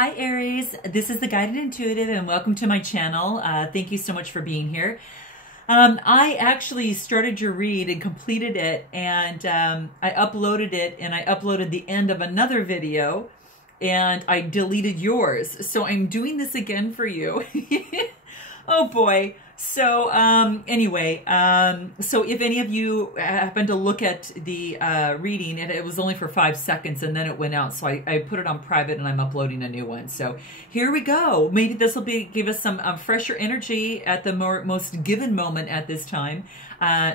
Hi Aries, this is the Guided Intuitive and welcome to my channel. Thank you so much for being here. I actually started your read and completed it, and I uploaded it, and I uploaded the end of another video and I deleted yours. So I'm doing this again for you. Oh boy. So anyway, so if any of you happen to look at the reading, and it was only for 5 seconds and then it went out, so I put it on private and I'm uploading a new one. So here we go. Maybe this will give us some fresher energy at the most given moment at this time.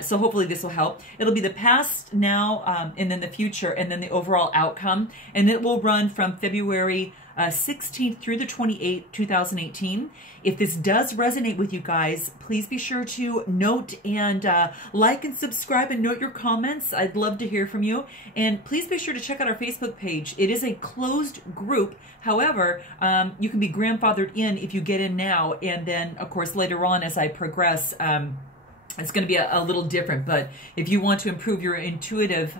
So hopefully this will help. It'll be the past, now, and then the future, and then the overall outcome. And it will run from February 16th through the 28th, 2018. If this does resonate with you guys, please be sure to note and like and subscribe and note your comments. I'd love to hear from you. And please be sure to check out our Facebook page. It is a closed group. However, you can be grandfathered in if you get in now. And then, of course, later on as I progress, it's going to be a little different, but if you want to improve your intuitive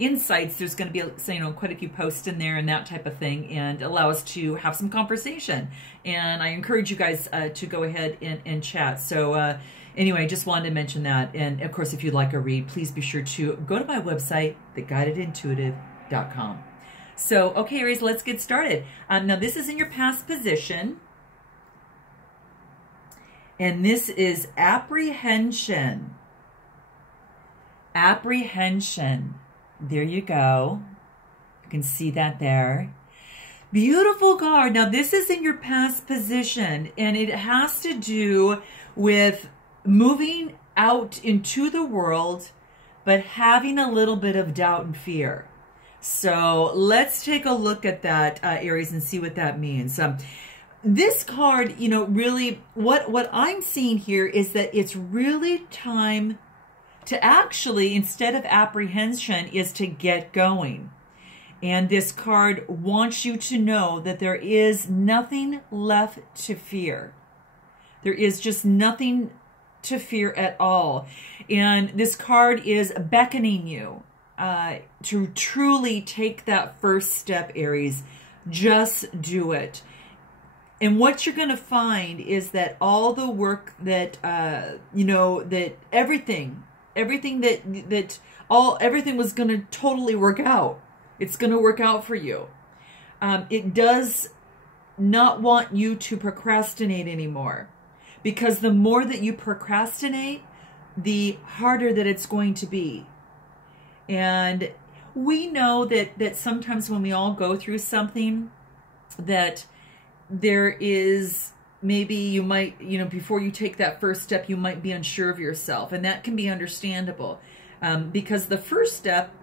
insights, there's going to be, quite a few posts in there and that type of thing, and allow us to have some conversation. And I encourage you guys to go ahead and chat. So anyway, just wanted to mention that. And of course, if you'd like a read, please be sure to go to my website, theguidedintuitive.com. So, okay, Aries, let's get started. Now, this is in your past position. And this is apprehension. Apprehension. There you go. You can see that there. Beautiful card. Now, this is in your past position, and it has to do with moving out into the world, but having a little bit of doubt and fear. So let's take a look at that, Aries, and see what that means. This card, really what I'm seeing here is that it's really time to actually, instead of apprehension, is to get going. And this card wants you to know that there is nothing left to fear. There is just nothing to fear at all. And this card is beckoning you to truly take that first step, Aries. Just do it. And what you're going to find is that all the work that, that everything was going to totally work out. It's going to work out for you. It does not want you to procrastinate anymore, because the more that you procrastinate, the harder that it's going to be. And we know that sometimes when we all go through something, that there is maybe you might, before you take that first step, you might be unsure of yourself. And that can be understandable because the first step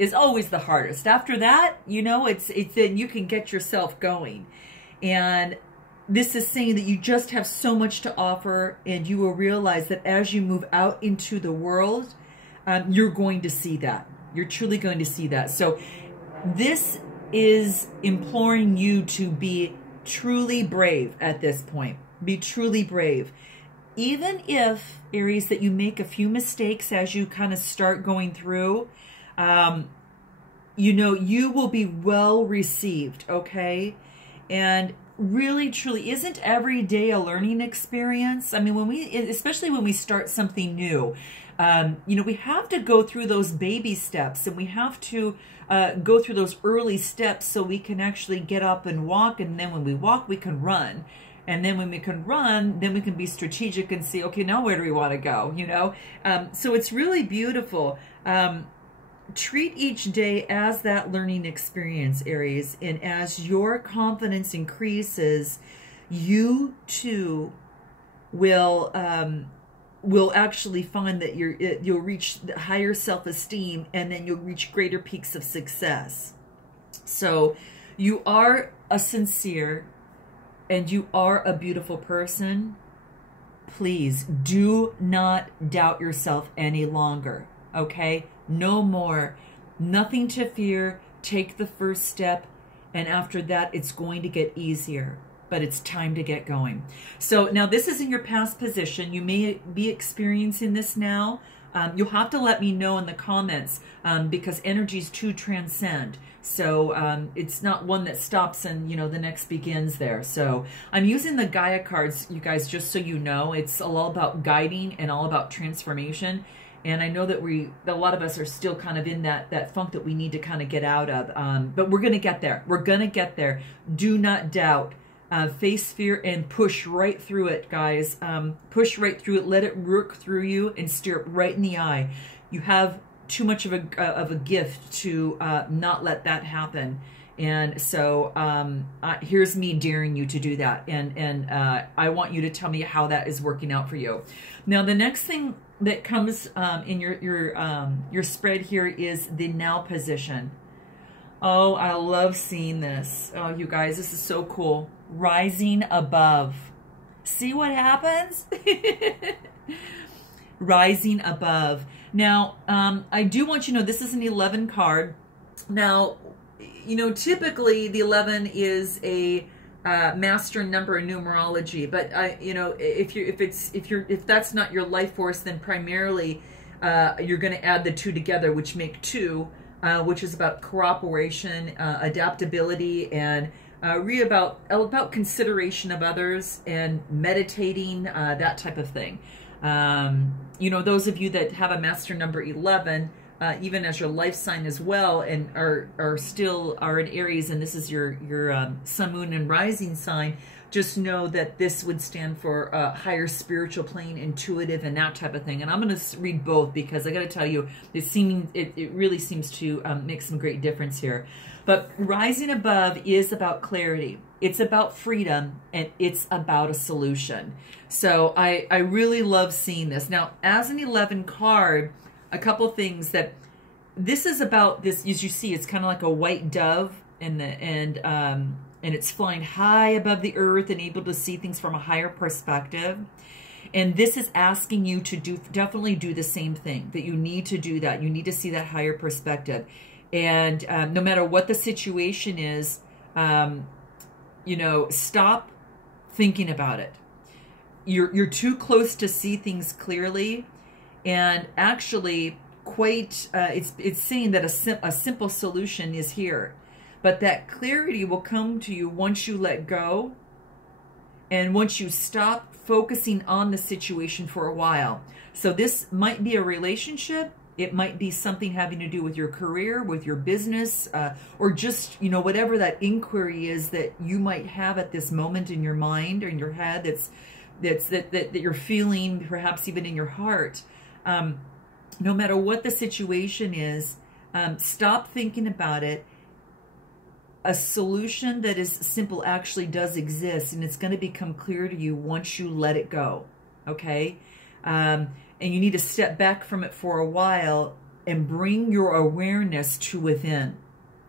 is always the hardest. After that, it's then you can get yourself going. And this is saying that you just have so much to offer, and you will realize that as you move out into the world, you're going to see that. You're truly going to see that. So this is imploring you to be truly brave at this point. Be truly brave. Even if, Aries, that you make a few mistakes as you kind of start going through, you will be well received, okay? And really, truly, isn't every day a learning experience? I mean, especially when we start something new, we have to go through those baby steps, and we have to go through those early steps so we can actually get up and walk. And then when we walk, we can run. And then when we can run, then we can be strategic and see, okay, now where do we want to go? So it's really beautiful. Treat each day as that learning experience, Aries. And as your confidence increases, you too will actually find that you'll reach higher self-esteem, and then you'll reach greater peaks of success. So you are a sincere and you are a beautiful person. Please do not doubt yourself any longer, okay? No more. Nothing to fear. Take the first step, and after that, it's going to get easier. But it's time to get going. So now this is in your past position. You may be experiencing this now, you'll have to let me know in the comments because energies too transcend. So it's not one that stops and, you know, the next begins there. So I'm using the Gaia cards, you guys, just so you know. It's all about guiding and all about transformation. And I know that a lot of us are still kind of in that funk that we need to kind of get out of. But we're going to get there. We're going to get there. Do not doubt. Face fear and push right through it, guys. Push right through it. Let it work through you and stare it right in the eye. You have too much of a gift to not let that happen. And so here's me daring you to do that. And I want you to tell me how that is working out for you. Now, the next thing that comes in your spread here is the now position. Oh, I love seeing this. Oh, you guys, this is so cool. Rising above. See what happens? Rising above. Now, I do want you to know this is an 11 card. Now, you know, typically the 11 is a master number in numerology, but you know, if that's not your life force, then primarily you're going to add the two together, which make 2, which is about cooperation, adaptability, and about consideration of others and meditating, that type of thing. You know, those of you that have a master number 11, even as your life sign as well, and are in Aries, and this is your sun, moon, and rising sign, just know that this would stand for higher spiritual plane, intuitive, and that type of thing. And I'm going to read both because I got to tell you, it really seems to make some great difference here. But rising above is about clarity. It's about freedom, and it's about a solution. So I really love seeing this. Now, as an 11 card, a couple things that this is about. This, as you see, it's kind of like a white dove, and it's flying high above the earth and able to see things from a higher perspective. And this is asking you to definitely do the same thing, that you need to do that. You need to see that higher perspective. And no matter what the situation is, you know, stop thinking about it. You're too close to see things clearly. And actually, it's saying that a simple solution is here. But that clarity will come to you once you let go and once you stop focusing on the situation for a while. So this might be a relationship. It might be something having to do with your career, with your business, or just, you know, whatever that inquiry is that you might have at this moment in your mind or in your head that you're feeling, perhaps even in your heart. No matter what the situation is, stop thinking about it. A solution that is simple actually does exist, and it's going to become clear to you once you let it go, okay? And you need to step back from it for a while and bring your awareness to within,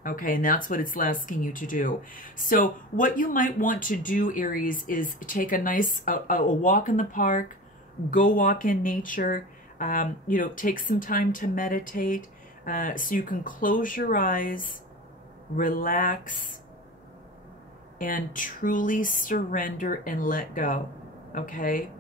okay? And that's what it's asking you to do. So what you might want to do, Aries, is take a nice a walk in the park, go walk in nature, you know, take some time to meditate, so you can close your eyes, relax, and truly surrender and let go, okay?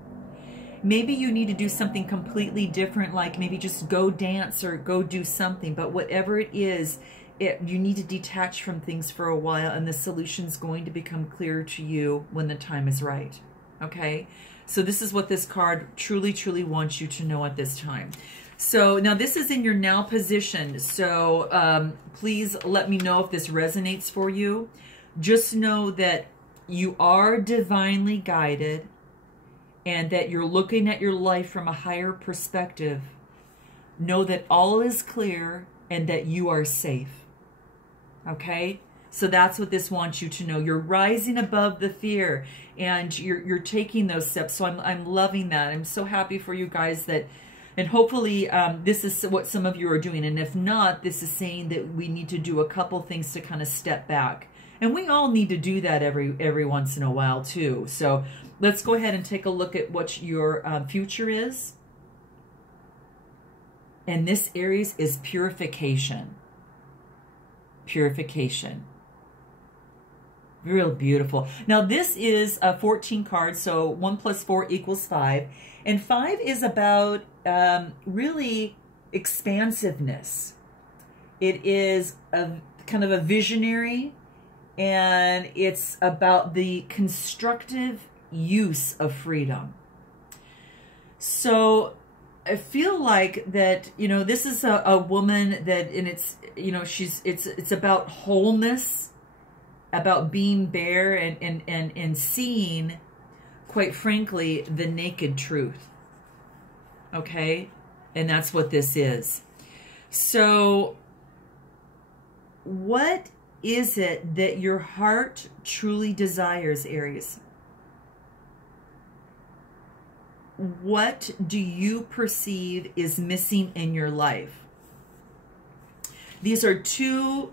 Maybe you need to do something completely different, like maybe just go dance or go do something, but whatever it is, you need to detach from things for a while, and the solution's going to become clear to you when the time is right, okay? So this is what this card truly, truly wants you to know at this time. So now this is in your now position. So please let me know if this resonates for you. Just know that you are divinely guided and that you're looking at your life from a higher perspective. Know that all is clear and that you are safe. Okay? So that's what this wants you to know. You're rising above the fear and you're taking those steps. So I'm loving that. I'm so happy for you guys that, and hopefully this is what some of you are doing. And if not, this is saying that we need to do a couple things to kind of step back. And we all need to do that every once in a while too. So let's go ahead and take a look at what your future is. And this, Aries, is purification. Purification. Real beautiful. Now this is a 14 card, so 1 plus 4 equals 5. And 5 is about really expansiveness. It is a kind of a visionary, and it's about the constructive use of freedom. So I feel like that, you know, this is a woman that, and it's, you know, it's about wholeness, about being bare and seeing, quite frankly, the naked truth. Okay? And that's what this is. So what is it that your heart truly desires, Aries? What do you perceive is missing in your life? These are two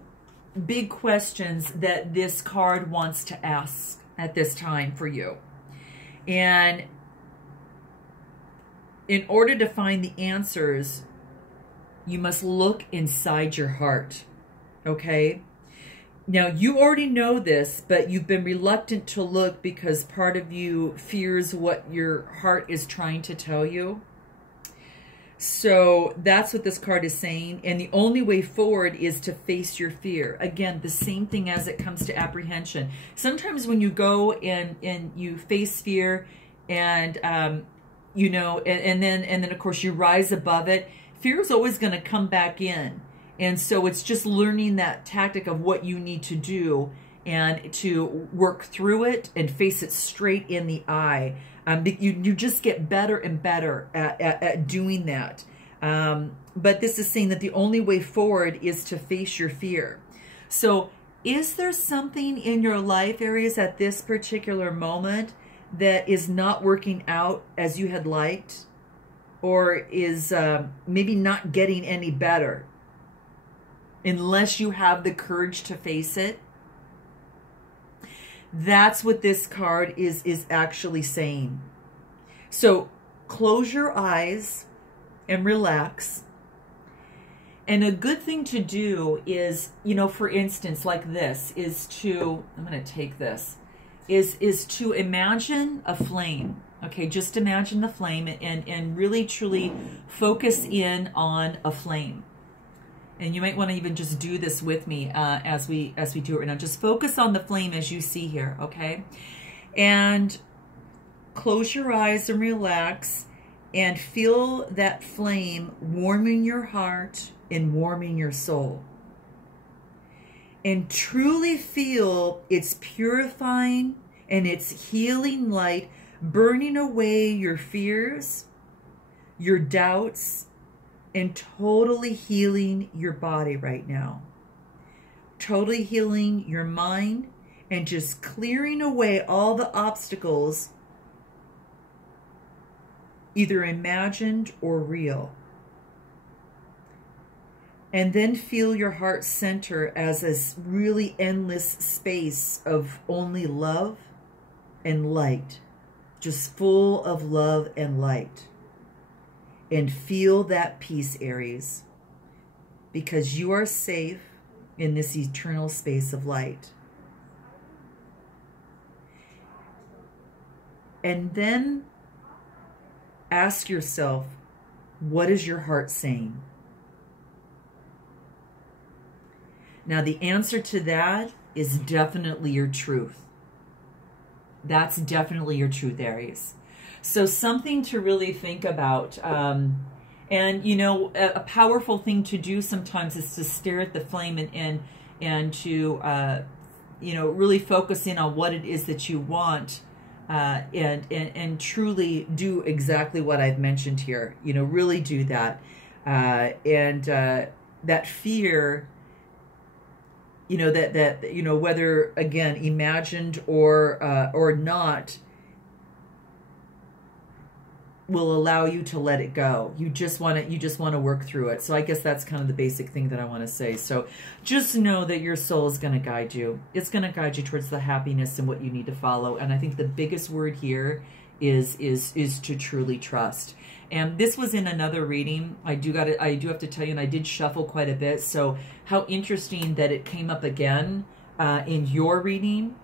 big questions that this card wants to ask at this time for you. And in order to find the answers, you must look inside your heart. Okay? Now, you already know this, but you've been reluctant to look because part of you fears what your heart is trying to tell you. So that's what this card is saying. And the only way forward is to face your fear. Again, the same thing as it comes to apprehension. Sometimes when you go and you face fear and, you know, and then of course you rise above it, fear is always going to come back in. And so it's just learning that tactic of what you need to do and to work through it and face it straight in the eye. You just get better and better at doing that. But this is saying that the only way forward is to face your fear. So is there something in your life, Aries, at this particular moment that is not working out as you had liked, or is maybe not getting any better unless you have the courage to face it? That's what this card is actually saying. So close your eyes and relax. And a good thing to do is, you know, for instance, like this, is to, I'm going to take this, is to imagine a flame. Okay, just imagine the flame and really truly focus in on a flame. And you might want to even just do this with me as we do it right now. Just focus on the flame as you see here, okay? And close your eyes and relax and feel that flame warming your heart and warming your soul. And truly feel its purifying and its healing light burning away your fears, your doubts, and totally healing your body right now. Totally healing your mind and just clearing away all the obstacles, either imagined or real. And then feel your heart center as a really endless space of only love and light, just full of love and light. And feel that peace, Aries, because you are safe in this eternal space of light. And then ask yourself, what is your heart saying? Now, the answer to that is definitely your truth. That's definitely your truth, Aries. So something to really think about. And, you know, a powerful thing to do sometimes is to stare at the flame and to, you know, really focus in on what it is that you want and truly do exactly what I've mentioned here. You know, really do that. And that fear, you know, that you know, whether, again, imagined or not, will allow you to let it go. You just want to work through it. So I guess that's kind of the basic thing that I want to say. So just know that your soul is going to guide you. It's going to guide you towards the happiness and what you need to follow. And I think the biggest word here is to truly trust. And this was in another reading. I do have to tell you, and I did shuffle quite a bit. So how interesting that it came up again in your reading.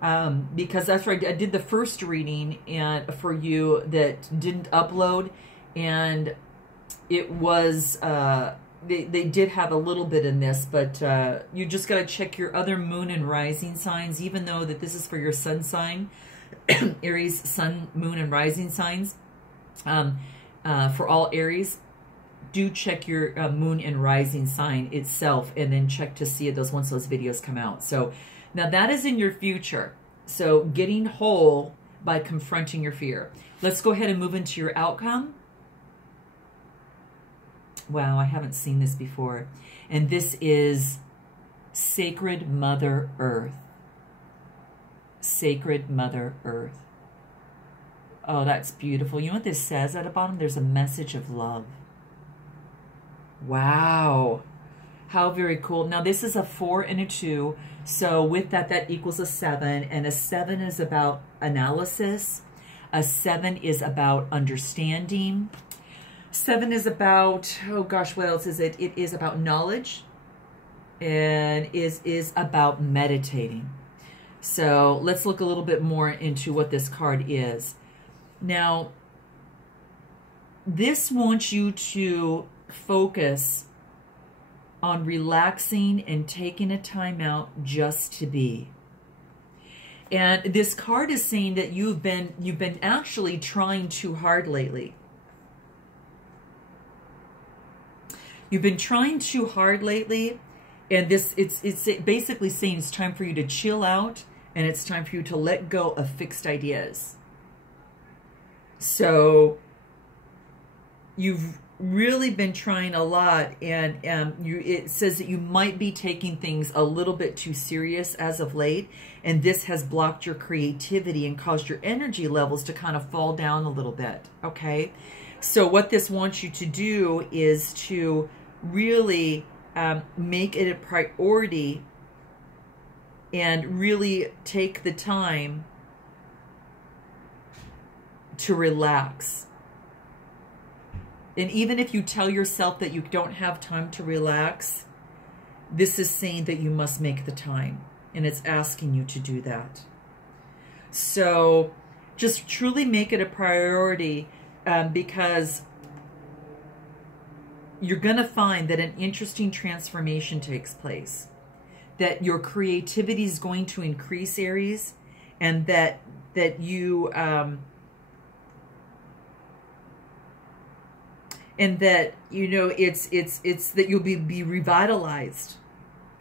because that's right. I did the first reading and for you that didn't upload, and it was they did have a little bit in this, but you just got to check your other moon and rising signs, even though that this is for your sun sign, Aries, sun, moon, and rising signs. For all Aries, do check your moon and rising sign itself, and then check to see those once those videos come out. So now that is in your future. So getting whole by confronting your fear. Let's go ahead and move into your outcome. Wow, I haven't seen this before. And this is Sacred Mother Earth. Sacred Mother Earth. Oh, that's beautiful. You know what this says at the bottom? There's a message of love. Wow. How very cool. Now, this is a 4 and a 2. So with that, that equals a 7. And a 7 is about analysis. A 7 is about understanding. 7 is about, oh gosh, what else is it? It is about knowledge. And is about meditating. So let's look a little bit more into what this card is. Now, this wants you to focus on relaxing and taking a time out just to be. And this card is saying that you've been actually trying too hard lately. You've been trying too hard lately, and it's basically saying it's time for you to chill out, and it's time for you to let go of fixed ideas. So you've really been trying a lot, and it says that you might be taking things a little bit too serious as of late, and this has blocked your creativity and caused your energy levels to kind of fall down a little bit, okay? So what this wants you to do is to really make it a priority and really take the time to relax. And even if you tell yourself that you don't have time to relax, this is saying that you must make the time, and it's asking you to do that. So just truly make it a priority, because you're going to find that an interesting transformation takes place, that your creativity is going to increase, Aries, and that you and that, you know, it's that you'll be revitalized,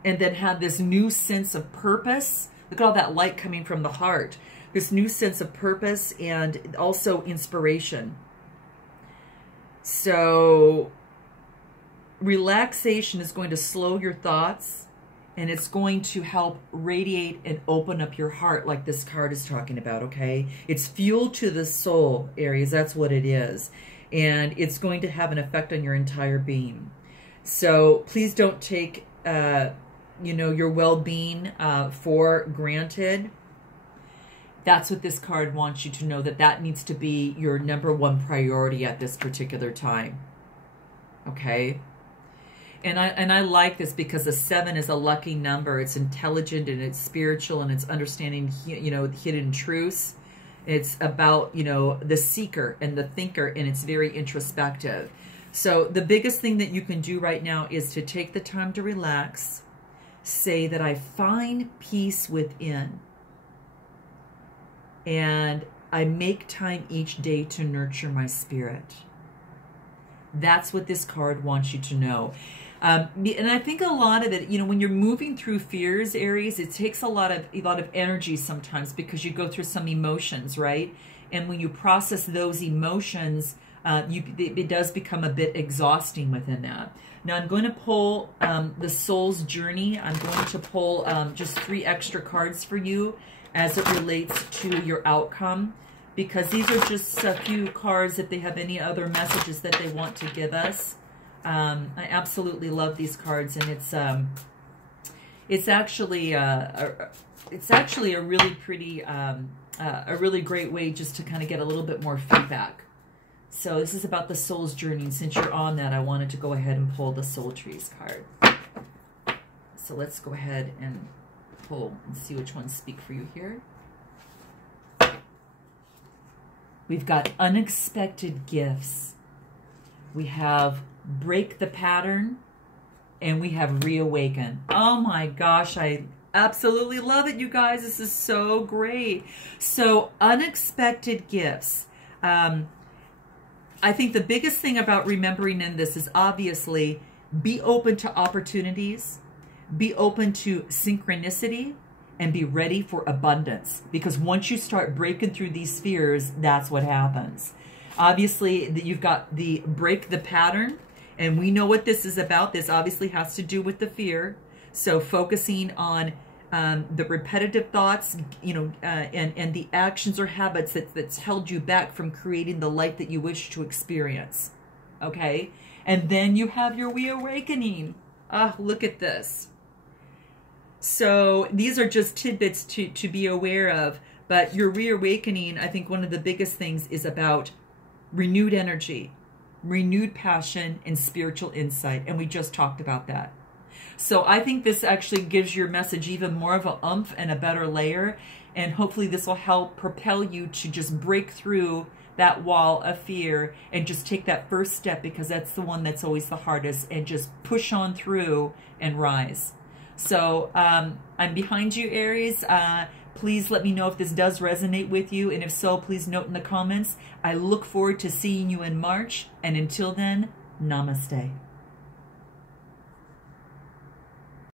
and then have this new sense of purpose. Look at all that light coming from the heart. This new sense of purpose and also inspiration. So relaxation is going to slow your thoughts, and it's going to help radiate and open up your heart, like this card is talking about, okay? It's fuel to the soul, Aries. That's what it is. And it's going to have an effect on your entire being. So please don't take, you know, your well-being for granted. That's what this card wants you to know, that needs to be your #1 priority at this particular time. Okay? And I like this because the 7 is a lucky number. It's intelligent and it's spiritual and it's understanding, you know, hidden truths. It's about, you know, the seeker and the thinker, and it's very introspective. So the biggest thing that you can do right now is to take the time to relax. Say that I find peace within, and I make time each day to nurture my spirit. That's what this card wants you to know. And I think a lot of it, you know, when you're moving through fears, Aries, it takes a lot of energy sometimes, because you go through some emotions, right? And when you process those emotions, it does become a bit exhausting within that. Now I'm going to pull the Soul's Journey. I'm going to pull just 3 extra cards for you as it relates to your outcome, because these are just a few cards if they have any other messages that they want to give us. I absolutely love these cards, and it's actually a really pretty, a really great way just to kind of get a little bit more feedback. So this is about the Soul's Journey, and since you're on that, I wanted to go ahead and pull the Soul Trees card. So let's go ahead and pull and see which ones speak for you here. We've got unexpected gifts. We have break the pattern, and we have reawaken. Oh my gosh, I absolutely love it, you guys. This is so great. So unexpected gifts. I think the biggest thing about remembering in this is obviously be open to opportunities, be open to synchronicity, and be ready for abundance. Because once you start breaking through these fears, that's what happens. Obviously, you've got the break the pattern, and we know what this is about. This obviously has to do with the fear. So focusing on the repetitive thoughts, you know, and the actions or habits that's held you back from creating the life that you wish to experience. Okay? And then you have your reawakening. Ah, look at this. So these are just tidbits to be aware of. But your reawakening, I think one of the biggest things is about renewed energy, renewed passion, and spiritual insight. And we just talked about that. So I think this actually gives your message even more of a oomph and a better layer. And hopefully this will help propel you to just break through that wall of fear and just take that first step, because that's the one that's always the hardest, and just push on through and rise. So I'm behind you, Aries. Please let me know if this does resonate with you. And if so, please note in the comments. I look forward to seeing you in March. And until then, namaste.